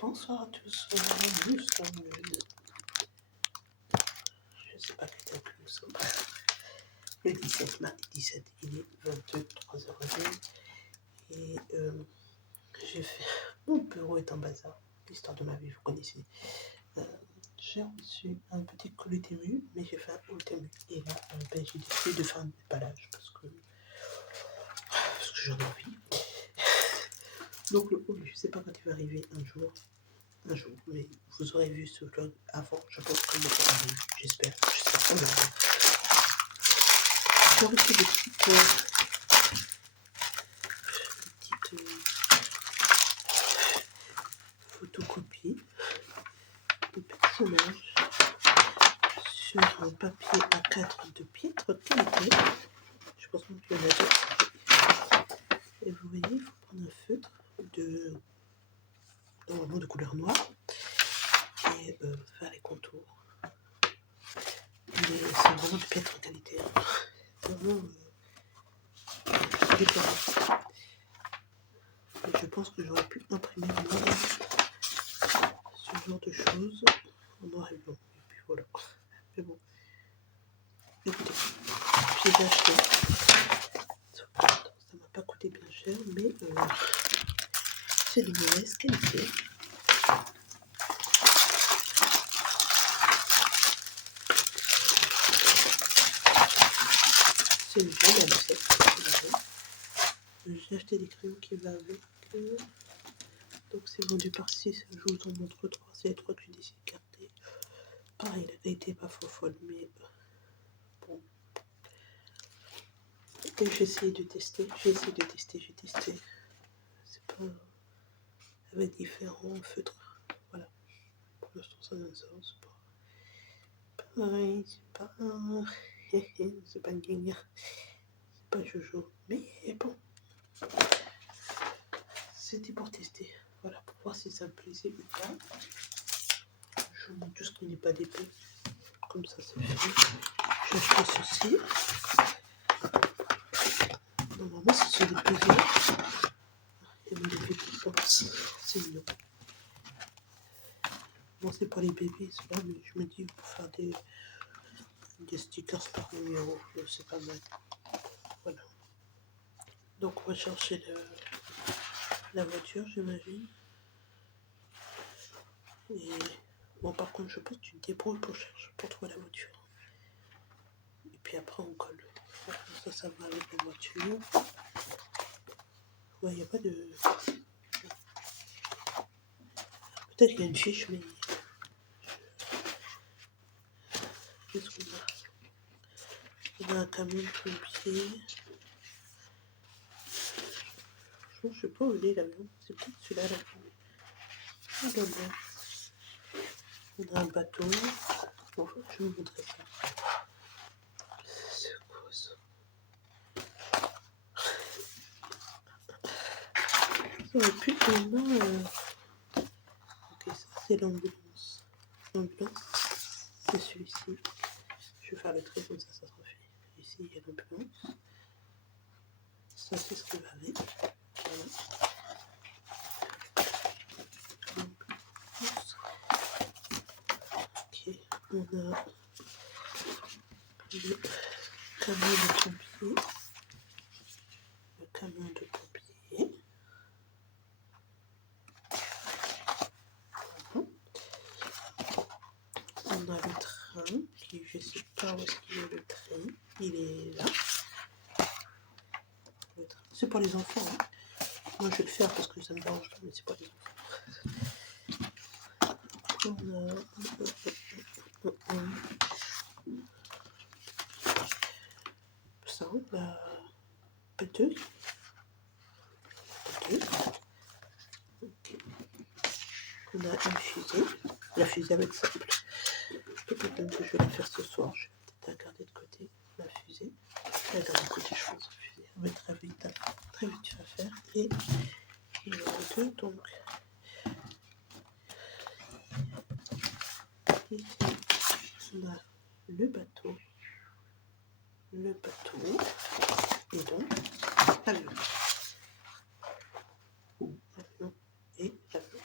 Bonsoir à tous, nous sommes je ne sais pas quelle date nous sommes, le 17 mars, 17, il est 23h02 et j'ai fait, mon bureau est en bazar, l'histoire de ma vie, vous connaissez. J'ai reçu un petit colis Temu, mais j'ai fait un haul Temu, et là, j'ai décidé de faire un déballage parce que j'en ai envie. Donc le haul, je ne sais pas quand il va arriver un jour, mais vous aurez vu ce vlog avant, je pense que vous aurez vu, j'espère, je sais pas. J'ai reçu des petites photocopies de personnages sur un papier A4 de piètre qualité. Je pense même qu'il y en a deux. Et vous voyez, il faut prendre un feutre normalement de couleur noire et faire les contours. Mais c'est vraiment de piètre qualité. Vraiment déplorable. Et je pense que j'aurais pu imprimer ce genre de choses en noir et blanc. Et puis voilà. Mais bon. Écoutez, j'ai acheté. Ça m'a pas coûté bien cher, mais c'est de mauvaise qualité. C'est une vraie recette. J'ai acheté des crayons qui vont avec. Donc c'est vendu par 6. Je vous en montre 3. C'est les 3 que j'ai décidé de garder. Pareil, la qualité n'est pas folle, mais bon. Et j'ai essayé de tester. J'ai testé. C'est pas avec différents feutres. Voilà. Pour l'instant, ça donne ça. C'est pas pareil. C'est pas une guignard. C'est pas Jojo. Mais bon. C'était pour tester. Voilà, pour voir si ça me plaisait ou pas. Je vous montre tout ce qui n'est pas d'épée. Comme ça, c'est fait. J'ai acheté ceci. Normalement, si c'est des pesées, il y a des bébés qui pensent. C'est mignon. Bon, c'est pas les bébés, c'est pas, mais je me dis, pour faire des stickers par numéro, c'est pas mal. Voilà. Donc, on va chercher la voiture, j'imagine. Et bon, par contre, je pense que tu te débrouilles pour trouver la voiture. Et puis après, on colle. Voilà, ça va avec la voiture. Ouais, il n'y a pas de... Peut-être qu'il y a une fiche, mais... Qu'est-ce qu'on a? On a un camion de pompier. Franchement, je sais pas où il est l'avion. C'est peut-être celui-là l'avion. Ah, là, là. On a un bateau. Bon, je vais vous montrer ça. C'est quoi ça? Ça aurait pu être ok, ça c'est l'ambulance. L'ambulance, c'est celui-ci. Je vais faire le trait comme ça sera fait. Ici, il y a l'ambulance. Ça, c'est ce qui va avec. Voilà. Ok, on a le camion de pompier. Le camion de pompier. On a le train, qui je sais pas où est-ce qu'il est le train. Il est là. C'est pour les enfants. Hein. Moi, je vais le faire parce que ça me dérange pas, mais c'est pour les enfants. On a ça, la péteuse. Okay. On a une fusée. La fusée va être simple. Peut-être même que je vais la faire ce soir. Je vais peut-être la garder de côté. La fusée. La garder de côté, je pense. La fusée. Elle va être très vite à faire. Et il y en a deux, donc. Ici, on a le bateau. Et donc l'avion. Ou l'avion et l'avion.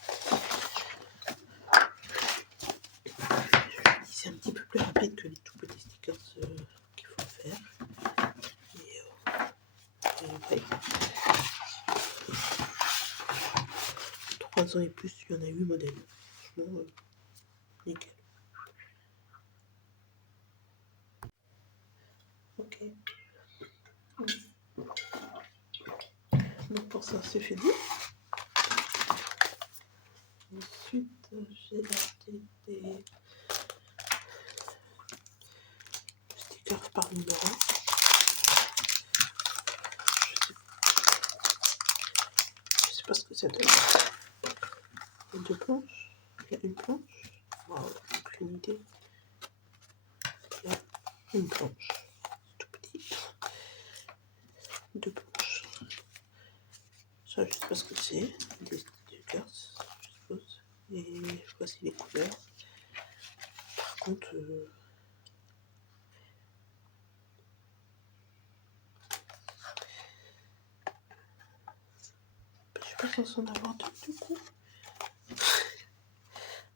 3 ans et plus, il y en a 8 modèles. Franchement, nickel. Ok. Donc pour ça, c'est fini. Ensuite, j'ai acheté des stickers par numéro. Je sais pas ce que ça donne. Il y a 2 planches. Il y a une planche. Wow, aucune idée. Il y a une planche. Tout petit. 2 planches. Ça, je sais pas ce que c'est. Des stickers, je suppose. Et voici les couleurs. Par contre, je suis pas censée en avoir deux du coup.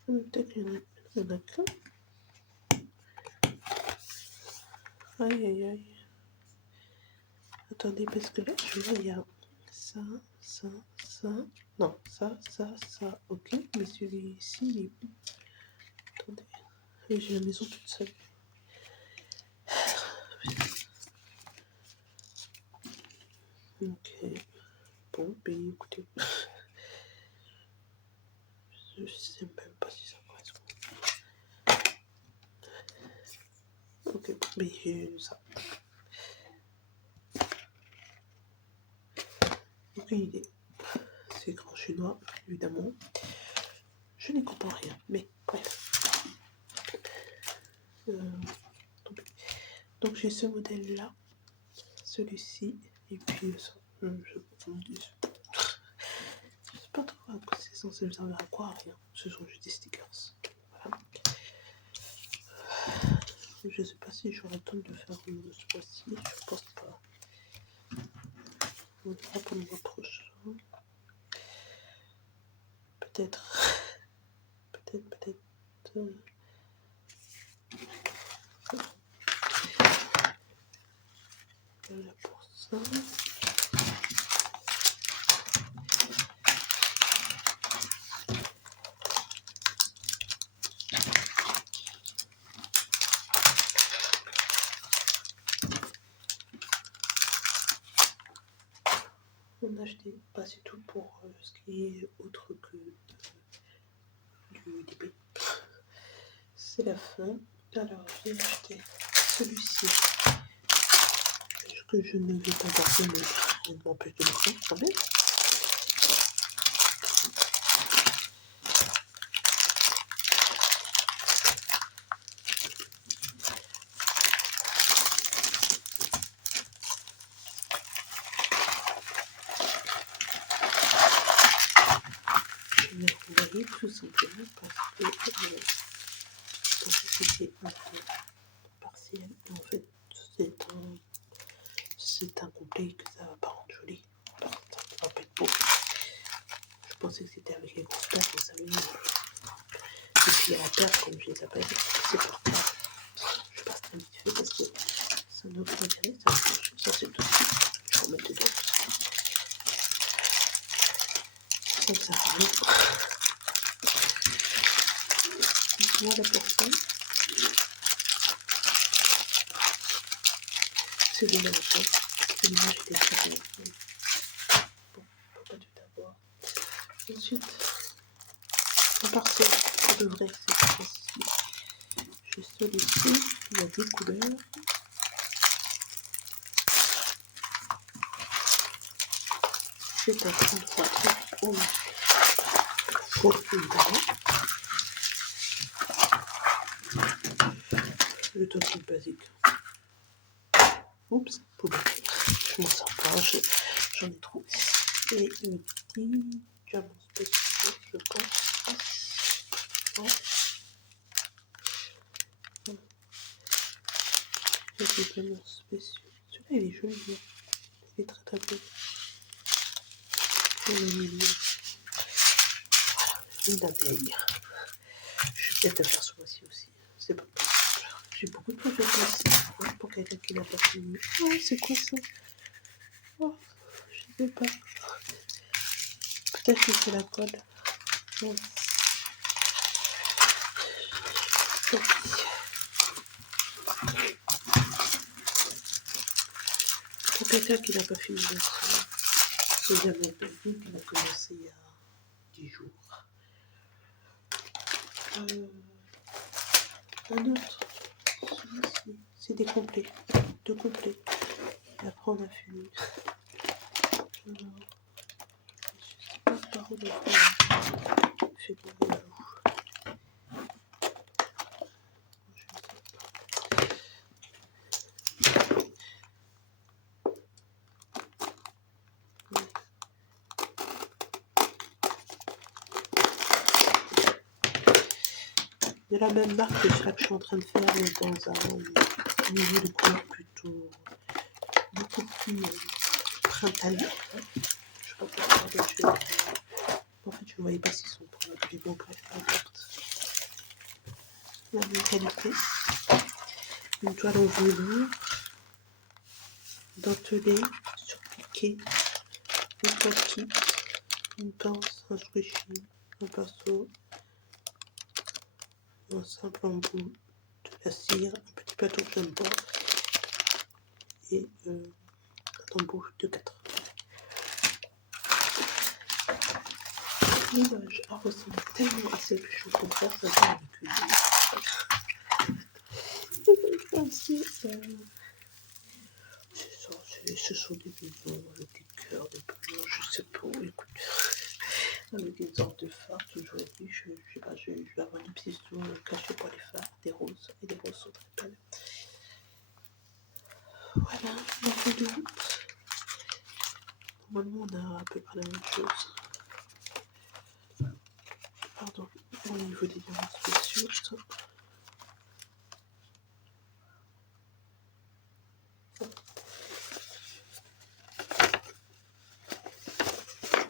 Peut-être qu'il y en a qu'un. Aïe aïe aïe. Attendez, parce que là, je vois, il y a ça, ça, ça. Non, ça, ça, ça. Ok, mais celui-ci, il est... Attendez. Oui, j'ai la maison toute seule. Ok. Bon, ben écoutez. Je sais même pas si ça correspond. Ok, mais j'ai ça. Aucune idée. C'est écran chinois, évidemment. Je n'y comprends rien, mais bref. Donc j'ai ce modèle-là, celui-ci, et puis ça. Je sais pas trop à quoi c'est censé me servir à quoi, rien. Ce sont juste des stickers. Voilà. Je sais pas si j'aurai le temps de faire ce mois-ci, je pense pas. On verra pour le mois prochain. Peut-être. Peut-être. Voilà pour ça. On a acheté, pas c'est tout pour ce qui est autre que du DP. C'est la fin. Alors j'ai acheté celui-ci que je ne vais pas garder, mais je ne m'empêche de le faire quand même. Je l'ai renvoyé tout simplement parce que c'était un peu partiel. Et en fait, c'est un complet que ça va pas rendre joli. Ça va pas être beau. Je pensais que c'était avec les grosses pattes, mais ça me dit. Et puis il y a la paire, comme je les appelle, c'est portable. Je passe très vite fait parce que ça n'a aucun intérêt. Ça c'est tout. Je vais remettre dedans. Ça ne sert à rien. Voilà pour ça. C'est dommage. C'est dommage, j'étais très bien. Bon, faut pas tout avoir. Ensuite, à part ça, pour de vrai, c'est pas facile. J'ai celui-ci, il y a 2 couleurs. C'est un 33 30 faux, évidemment. Le token basique. Oups, poubelle. Je m'en sors pas, j'en ai trop. Et le petit diamant spécial, je pense. Ouais. Il y a des diamants spéciaux. Celui-là, il est joli. Il est très très beau. Dans le milieu. Voilà, une abeille. Je vais peut-être le faire ce mois-ci aussi. C'est pas possible. J'ai beaucoup de projets pour quelqu'un qui n'a pas fini. Oh, c'est quoi ça? Oh, je sais pas. Peut-être que c'est la colle. Bon. Pour quelqu'un qui n'a pas fini de se jamais perdu, qui a commencé il y a 10 jours. Un autre, c'est des complets, deux complets. Et après on a fini. Alors, je sais pas par où je fais du vélo. De la même marque que celle que je suis en train de faire, mais dans un niveau de couleur plutôt beaucoup plus printanier. Je sais pas pourquoi en fait je ne voyais pas s'ils sont produits, donc bref, peu importe. La même qualité. Une toile en velours, dentelée, surpiquée, une plaquette, une pince, un squishy, un pinceau, un simple embout, de la cire, un petit plateau de jambon et un embout de 4. L'image ressemble tellement à celle que je suis en train de faire, ça va avec cuisine. Ainsi, ce sont des maisons avec des cœurs, des bouillons, je sais pas, écoute, avec des sortes de phares, toujours dit, je sais pas, je vais avoir des petits sous cachés pour les phares, des roses, et des roses sont très belles. Voilà, la feuille de route. Normalement, on a à peu près la même chose. Pardon, au niveau des diamants spéciaux,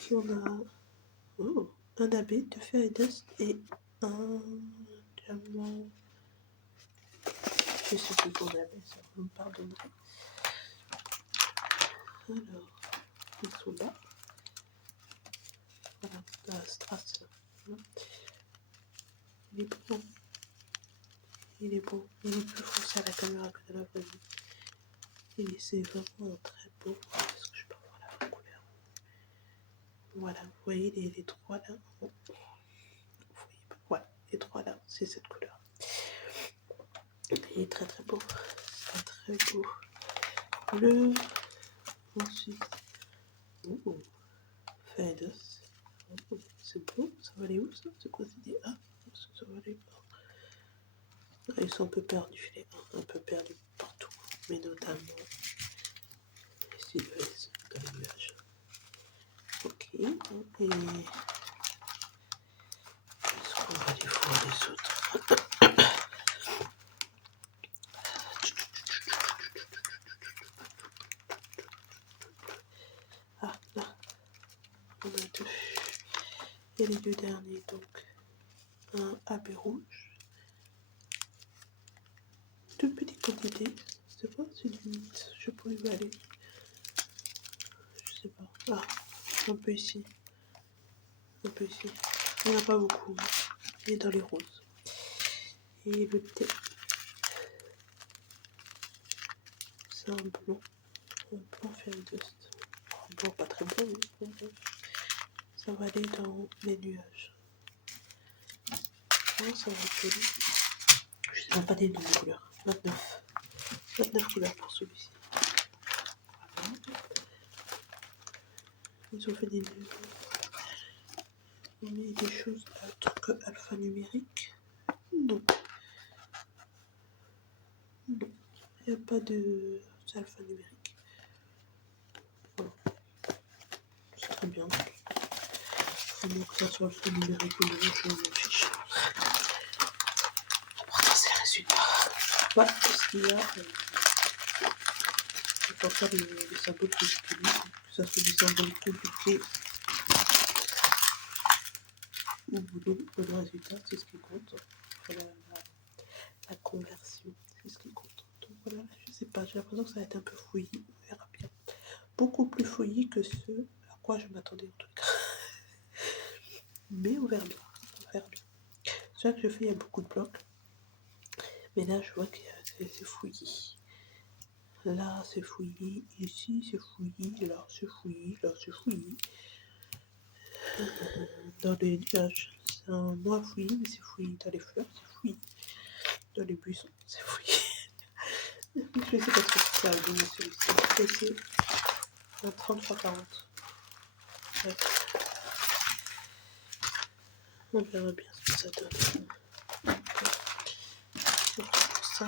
on a un abbé de fer d'est et un diamant. Je sais plus qu'on avait, ça vous me pardonnerez. Alors, ils sont là. Voilà, la strass. Voilà. Il est bon. Il est beau. Il est plus foncé à la caméra que de la vraie vie. Et c'est vraiment très beau. Est-ce que je peux voir la vraie couleur? Voilà, vous voyez les trois là. Vous voyez pas? Voilà, les trois là, c'est cette couleur. Il est très très beau. Très très beau. Bleu. Ensuite. Oh, Fades. Oh, c'est beau. Ça va aller où ça? C'est quoi cette idée? Ah, ça va aller là. Ils sont un peu perdus, les un peu perdus partout, mais notamment ici dans les nuages. Ok, et est-ce qu'on va aller voir les autres? Ah, là, on a deux. Et les deux derniers, donc un abbé rouge, deux petites quantités, je sais pas, c'est limite, je sais pas où il va aller, je sais pas, ah, un peu ici, il n'y en a pas beaucoup, il est dans les roses, et le thé, c'est un blanc fairy dust, un blanc pas très bon, mais bon, ça va aller dans les nuages, oh, ça va être joli, je sais même pas des noms de couleurs, 29 couleurs pour celui-ci. Ils ont fait des choses autres que alphanumériques. Non. Non. Il n'y a pas de alphanumérique. Voilà. C'est très bien. Vraiment que ça soit alphanumérique ou non, je m'en fiche. Pourtant, c'est le résultat. Voilà, qu'est-ce qu'il y a je ne pense pas les symboles que j'utilise, que ça soit des symboles compliqués ou le résultat, c'est ce qui compte. Voilà, la conversion, c'est ce qui compte. Donc voilà, je sais pas, j'ai l'impression que ça va être un peu fouillis, on verra bien. Beaucoup plus fouillis que ce à quoi je m'attendais en tout cas. Mais on verra bien. On verra bien. C'est vrai que je fais, il y a beaucoup de blocs. Mais là, je vois que c'est fouillis. Là, c'est fouillis. Ici, c'est fouillis. Là, c'est fouillis. Là, c'est fouillis. Dans les nuages, c'est un moins fouillis, mais c'est fouillis. Dans les fleurs, c'est fouillis. Dans les buissons, c'est fouillis. Je sais pas trop si ça a donné celui-ci. C'est un 33-40. Ouais. On verra bien ce que ça donne. Ça.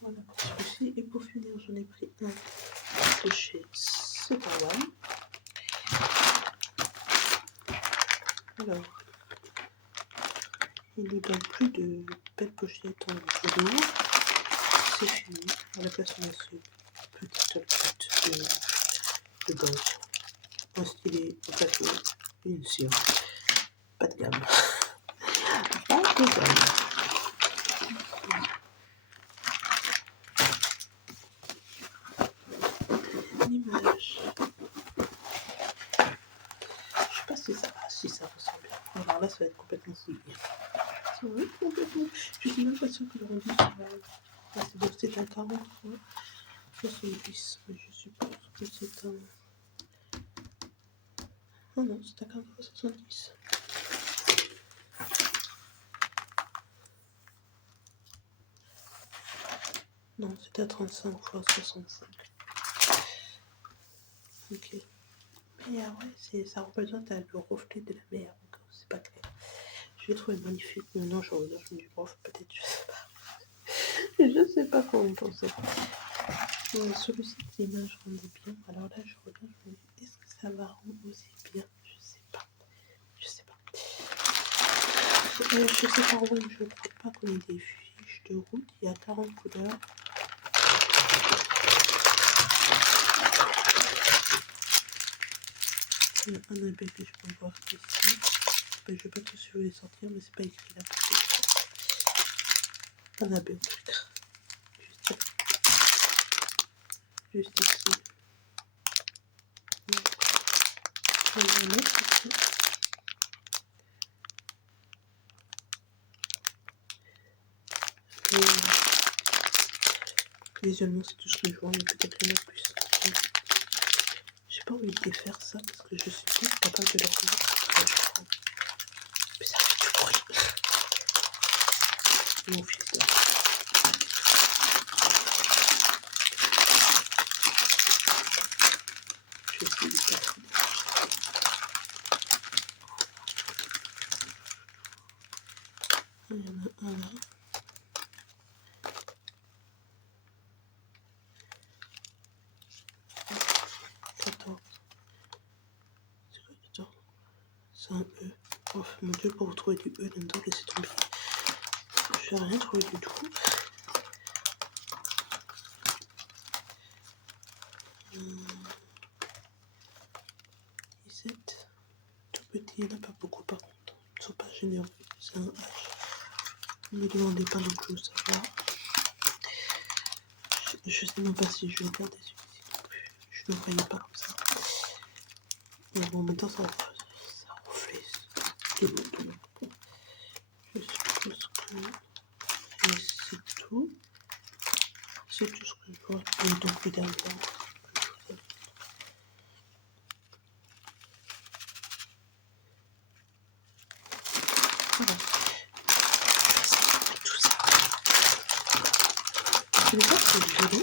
Voilà pour celui-ci. Et pour finir, j'en ai pris un de chez Superone. Alors, il nous donne plus de belles pochettes en velours. C'est fini. À la place, on a ce petit talcott de base. Un stylet, un plateau et une cire. Pas de gamme. Pas de gamme. L'image. Je sais pas si ça ressemble. Alors là, ça va être complètement fouillé. Ça va être complètement. Je suis même pas sûre que le rendu soit. Ah, c'est bon, c'est un 43. 70. Mais je suppose que c'est un. Oh non, c'est un 43 70. Non, c'est à 35 x 65. Ok. Mais ouais, ça représente le reflet de la mer. Donc c'est pas clair. Je l'ai trouvé magnifique. Mais non, je regarde, je me dis, bof, peut-être, je sais pas. Je sais pas quoi en penser. Celui-ci, l'image rendait bien. Alors là, je regarde, je me dis, est-ce que ça va rendre aussi bien? Je sais pas. Je sais pas. Je sais pas, ouais, je crois pas qu'on ait des fiches de route. Il y a 40 couleurs. Il y a un abeille que je peux voir ici. Ben, je vais pas tout si je veux les sortir, mais c'est pas écrit là. Un abeille, en tout cas. Juste ici. On va le mettre ici. Visuellement, c'est tout ce que je vois, mais peut-être qu'il y en a plus. J'ai pas envie de défaire ça parce que je suis pas capable de le remettre. Mais ça fait du bruit. Mon fils là. Je vais essayer de faire. Il y en a un là. Attends. C'est quoi? Attends. C'est un E. Oh mon dieu, pour vous trouver du E là-dedans, laissez tomber. Je n'ai rien trouvé du tout. Tout petit, il n'y en a pas beaucoup par contre. Ils ne sont pas généreux. C'est un H. Ne me demandez pas non plus où ça va. Je sais même pas si je vais garder celui-ci non plus. Je ne le voyais pas comme ça. Mais bon, maintenant ça reflète les boutons. Je suppose que c'est tout. C'est tout ce que je vois. Et donc évidemment. Voilà. Tout ça. Je ne sais pas si c'est le vélo.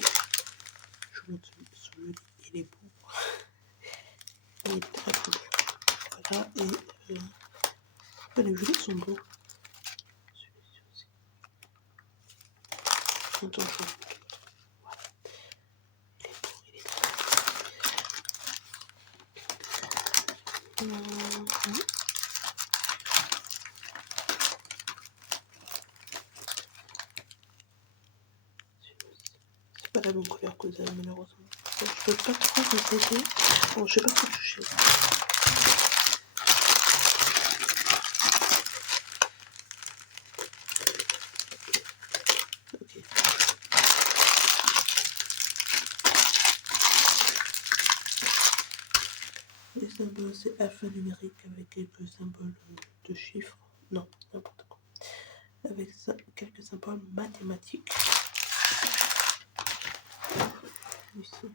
Je vous montre ce lit. Il est beau. Il est très cool. Voilà. Et les volets sont beaux. Celui-ci aussi. Attends, je vous montre. Voilà. Il est beau. Il est très beau. C'est pas la bonne couleur que vous avez malheureusement. Je peux pas trop vous aider. Bon, je vais pas trop toucher. Les symboles, c'est alphanumérique avec quelques symboles de chiffres. Non, n'importe quoi. Avec ça, quelques symboles mathématiques. Ici.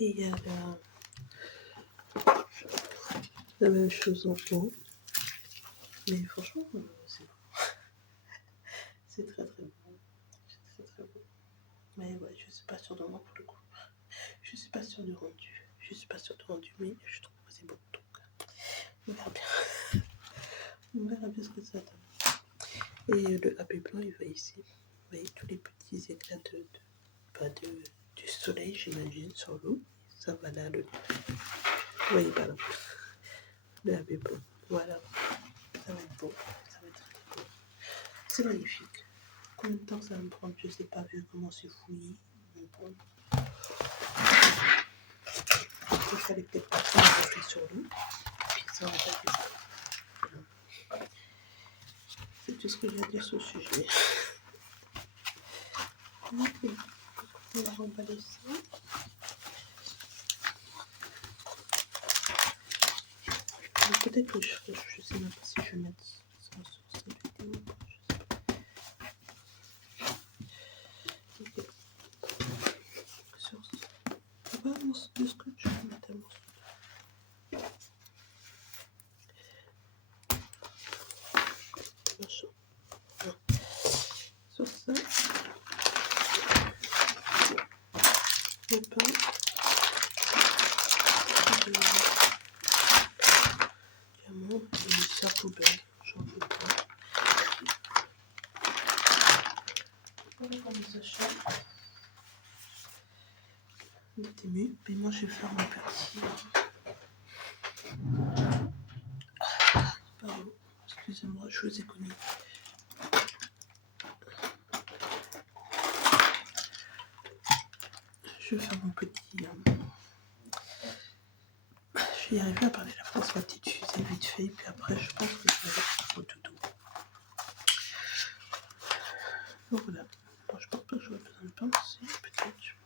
Et il y a la même chose en haut. Mais franchement, c'est bon. C'est très très bon. C'est très très bon. Mais ouais, je suis pas sûre de moi pour le coup. Je suis pas sûre du rendu. Je suis pas sûre du rendu, mais je trouve que c'est bon. Donc, on verra bien. On verra bien ce que ça donne. Et le AB blanc, il va ici. Vous voyez tous les petits éclats du soleil, j'imagine, sur l'eau. Ça va là, vous voyez pas là. Le AB blanc. Voilà. Ça va être beau. Ça va être très beau. C'est magnifique. Combien de temps ça va me prendre? Je sais pas, vu comment c'est fouillis. Bon. Il fallait peut-être pas trop rentrer sur l'eau. Puis ça, on va pas. C'est tout ce que j'ai à dire sur ce sujet. Okay. On va remballer ça. Peut-être que je sais même pas si je vais mettre ça sur cette vidéo. Je sais pas. Ok. Sur ce. Ah bah, mon de scotch, je vais mettre un morceau. Machin. Voilà. Sur ça. Le pain. Diamant et une serre poubelle. J'en veux pas. Voilà comme ça change. Tému. Puis moi je vais faire mon petit. Pardon, excusez-moi, je vous ai connu. Je vais faire mon petit. Je vais y arriver à parler la France, ma petite fusée vite fait, puis après je pense que je vais faire au doudou. Donc voilà. Bon, je pense pas que j'aurai besoin de pince, peut-être.